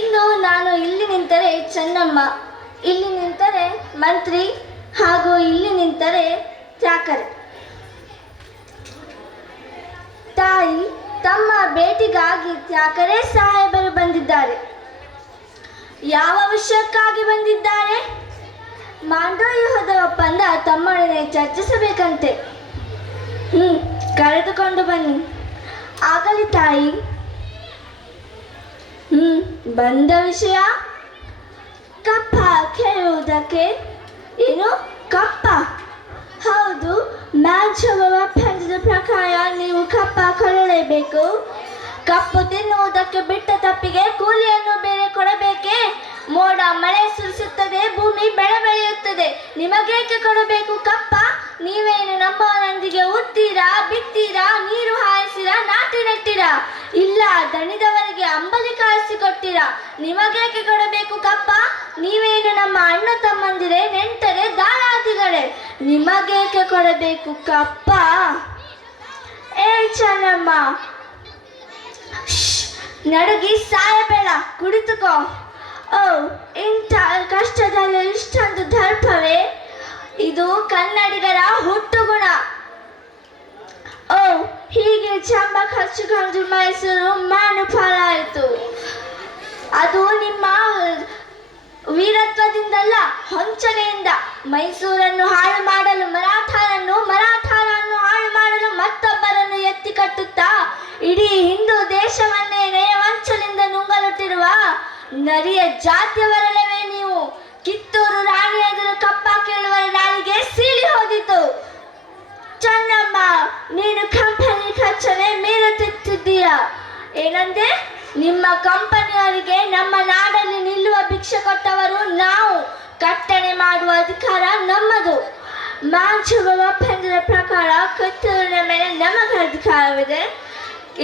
ಇನ್ನು ನಾನು ಇಲ್ಲಿ ನಿಂತರೆ ಚೆನ್ನಮ್ಮ, ಇಲ್ಲಿ ನಿಂತರೆ ಮಂತ್ರಿ, ಹಾಗೂ ಇಲ್ಲಿ ನಿಂತರೆ ಚಾಕರೆ. ತಾಯಿ, ತಮ್ಮ ಭೇಟಿಗಾಗಿ ಚಾಕರೆ ಸಾಹೇಬರು ಬಂದಿದ್ದಾರೆ. ಯಾವ ವಿಷಯಕ್ಕಾಗಿ ಬಂದಿದ್ದಾರೆ? ಮಾಂಡವ್ಯದ ಒಪ್ಪಂದ ತಮ್ಮೊಡನೆ ಚರ್ಚಿಸಬೇಕಂತೆ. ಕರೆದುಕೊಂಡು ಬನ್ನಿ. ಆಗಲಿ ತಾಯಿ. ಬಂದ ವಿಷಯ ಕಪ್ಪ ಕೇಳುವುದಕ್ಕೆ. ಏನು ಕಪ್ಪ? ಹೌದು, ಮ್ಯಾಚುವ ಒಪ್ಪಂದದ ಪ್ರಕಾರ ನೀವು ಕಪ್ಪ ಕೊಡಲೇಬೇಕು. ಕಪ್ಪು ತಿನ್ನುವುದಕ್ಕೆ ಬಿಟ್ಟ ತಪ್ಪಿಗೆ ಕೂಲಿಯನ್ನು ಬೇರೆ ಕೊಡಬೇಕೆ? ಮೋಡ ಮಳೆ ಸುರಿಸುತ್ತದೆ, ಭೂಮಿ ಬೆಳೆ ಬೆಳೆಯುತ್ತದೆ, ನಿಮಗೇಕೆ ಕೊಡಬೇಕು ಕಪ್ಪ? ನೀವೇನು ನಮ್ಮವರೊಂದಿಗೆ ಉತ್ತೀರಾ, ಬಿತ್ತೀರಾ, ನೀರು ಹಾಯಿಸಿರಾ, ನಾಟಿ ನೆಟ್ಟಿರಾ? ಇಲ್ಲ, ದಣಿದವರಿಗೆ ಅಂಬಲಿ ಕಾಯಿಸಿಕೊಟ್ಟಿರಾ? ನಿಮಗೇಕೆ ಕೊಡಬೇಕು ಕಪ್ಪ? ನೀವೇನು ನಮ್ಮ ಅಣ್ಣ ತಮ್ಮಂದಿರೇ, ನೆಂಟರೆ, ದಾಯಾದಿಗಳೇ? ನಿಮಗೇಕೆ ಕೊಡಬೇಕು ಕಪ್ಪ? ಏ ಚೆನ್ನಮ್ಮ, ನಡುಗಿ ಸಾಯಬೇಡ, ಕುಳಿತುಕೋ. ಓ, ಇಂಥ ಕಷ್ಟದಲ್ಲಿ ಇಷ್ಟೊಂದು ದರ್ಪವೇ? ಇದು ಕನ್ನಡಿಗರ ಹುಟ್ಟುಗುಣ. ಓ, ಹೀಗೆ ಚಂಬ ಹಚ್ಚಿಕೊಂಡು ಮೈಸೂರು ಮಾನುಪಾಲಾಯಿತು. ಅದು ನಿಮ್ಮ ವೀರತ್ವದಿಂದಲ್ಲ, ಹೊಂಚನೆಯಿಂದ. ಮೈಸೂರನ್ನು ಹಾಳು ಮಾಡಲು ಮರಾಠರನ್ನು ಹಾಳು ಮಾಡಲು ಮತ್ತೊಬ್ಬರನ್ನು ಎತ್ತಿ ಕಟ್ಟುತ್ತಾ ಇಡೀ ಹಿಂದೂ ದೇಶವನ್ನೇ ನಯವಂಚಲಿಂದ ನುಂಗಲುತ್ತಿರುವ ನರಿಯ ಜಾತಿಯವರಲ್ಲವೇ ನೀವು? ಕಿತ್ತೂರು ರಾಣಿ ಎದುರು ಕಪ್ಪ ಕೇಳುವ ನಾಲಿಗೆ ಸೀಳಿ ಹೋದಿತು. ಚೆನ್ನಮ್ಮ, ನೀನು ಕಂಪನಿ ಖರ್ಚನೆ ಮೀರುತ್ತಿದ್ದೀಯ. ಏನಂದೆ? ನಿಮ್ಮ ಕಂಪನಿಯವರಿಗೆ ನಮ್ಮ ನಾಡಲ್ಲಿ ನಿಲ್ಲುವ ಭಿಕ್ಷೆ ಕೊಟ್ಟವರು ನಾವು. ಕಟ್ಟಣೆ ಮಾಡುವ ಅಧಿಕಾರ ನಮ್ಮದು. ಮಾಂಚುವ ಒಪ್ಪಂದದ ಪ್ರಕಾರ ಕಿತ್ತೂರಿನ ಮೇಲೆ ನಮಗೆ ಅಧಿಕಾರವಿದೆ.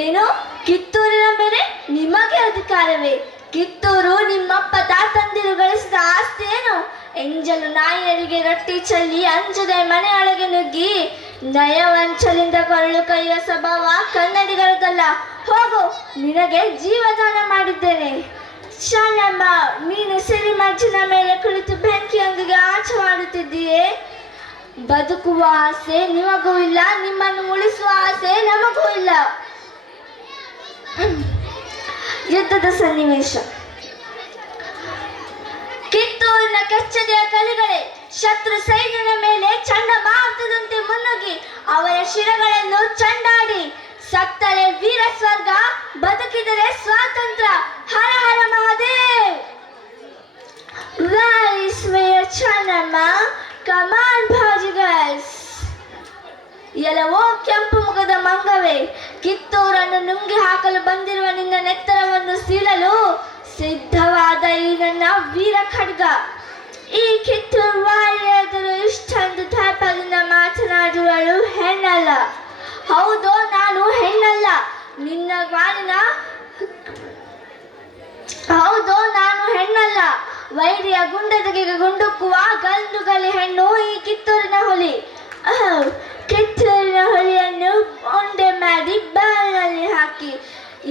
ಏನು? ಕಿತ್ತೂರಿನ ಮೇಲೆ ನಿಮಗೆ ಅಧಿಕಾರವೇ? ಕಿತ್ತೂರು ನಿಮ್ಮಪ್ಪ ತಾತಂದಿರು ಗಳಿಸಿದ ಆಸ್ತಿ ಏನು? ಎಂಜಲು ನಾಯಿಯರಿಗೆ ರೊಟ್ಟಿ ಚೆಲ್ಲಿ ಅಂಜದೆ ಮನೆಯೊಳಗೆ ನುಗ್ಗಿ ನಯವಂಚಲಿಂದ ಕೊರಳು ಕೈಯುವ ಸ್ವಭಾವ ಕನ್ನಡಿಗರದಲ್ಲ. ಹೋಗು, ನಿನಗೆ ಜೀವದಾನ ಮಾಡಿದ್ದೇನೆ. ಶಾನಮ್ಮ, ನೀನು ಸಿರಿಮಜ್ಜಿನ ಮೇಲೆ ಕುಳಿತು ಬೆಂಕಿಯೊಂದಿಗೆ ಆಟವಾಡುತ್ತಿದ್ದೀಯೇ. ಬದುಕುವ ಆಸೆ ನಿಮಗೂ ಇಲ್ಲ, ನಿಮ್ಮನ್ನು ಉಳಿಸುವ ಆಸೆ ನಮಗೂ ಇಲ್ಲ. ಯುದ್ಧದ ಸನ್ನಿವೇಶ. ಕಿತ್ತೂರಿನ ಕೆಚ್ಚದೆಯ ಕಲಿಗಳೇ, ಶತ್ರು ಸೈನ್ಯದ ಮೇಲೆ ಚಂಡಮಾರುತದಂತೆ ಮುನ್ನುಗ್ಗಿ ಅವರ ಶಿರಗಳನ್ನು ಚಂಡಾಡಿ. ಸತ್ತರೆ ವೀರ ಸ್ವರ್ಗ, ಬದುಕಿದರೆ ಸ್ವಾತಂತ್ರ್ಯ. ಹರ ಹರ Mahadev. Where is Mayor Channamma? Come on, Bhajigas. ಎಲ್ಲವೋ ಕೆಂಪು ಮುಖದ ಮಂಗವೇ, ಕಿತ್ತೂರನ್ನು ನುಂಗಿ ಹಾಕಲು ಬಂದಿರುವ ನಿನ್ನ ನೆತ್ತರವನ್ನು ಸೀಳಲು ಸಿದ್ಧವಾದ ಈ ನನ್ನ ವೀರ ಖಡ್ಗ. ಈ ಕಿತ್ತೂರು ವಾರಿಯದರು ಇಷ್ಟೊಂದು ದರ್ಪದಿಂದ ಮಾತನಾಡುವಳು ಹೆಣ್ಣಲ್ಲ. ಹೌದು, ನಾನು ಹೆಣ್ಣಲ್ಲ. ನಿನ್ನ ಬಾಳಿನ ಹೌದು, ನಾನು ಹೆಣ್ಣಲ್ಲ. ವೈರಿಯ ಗುಂಡದಗೆ ಗುಂಡುಕ್ಕುವ ಗಂಡುಗಲಿ ಹೆಣ್ಣು ಈ ಕಿತ್ತೂರಿನ ಹುಲಿ. ಕಿತ್ತೂರಿನ ಹುಲಿಯನ್ನು ಉಂಡೆ ಮಾಡಿ ಬಾಳಿನಲ್ಲಿ ಹಾಕಿ.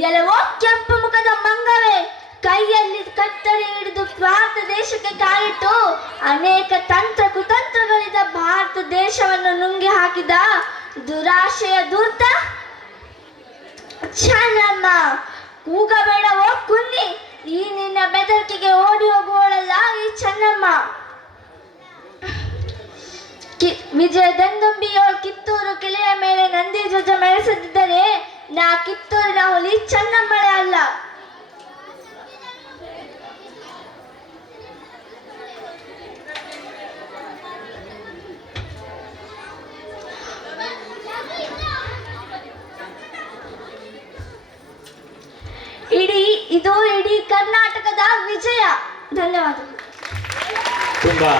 ಎಲ್ಲವೋ ಕೆಂಪು ಮುಖದ ಮಂಗವೇ, ಕೈಯಲ್ಲಿ ಕತ್ತರಿ ಹಿಡಿದು ಭಾರತ ದೇಶಕ್ಕೆ ಕಾಲಿಟ್ಟು ಅನೇಕ ತಂತ್ರ ಕುತಂತ್ರಗಳಿಂದ ಭಾರತ ದೇಶವನ್ನು ನುಂಗಿ ಹಾಕಿದ ದುರಾಶೆಯ ದೂರ್ತ. ಚೆನ್ನಮ್ಮ, ಕೂಗಬೇಡವೋ ಕುನ್ನಿ. ಈ ನಿನ್ನ ಬೆದರಿಕೆಗೆ ಓಡಿ ಹೋಗುವಳಲ್ಲ ಈ ಚೆನ್ನಮ್ಮ. ವಿಜಯದಂದುಂಬಿಯೋ ಕಿತ್ತೂರು ಕಿಲೆಯ ಮೇಲೆ ನಂದಿ ಧ್ವಜ ಮೆರೆಸದಿದ್ದರೆ ನಾ ಕಿತ್ತೂರಿನ ಹುಲಿ ಚೆನ್ನಮ್ಮಳೆ ಅಲ್ಲ. ಇಡೀ ಕರ್ನಾಟಕದ ವಿಜಯ. ಧನ್ಯವಾದಗಳು.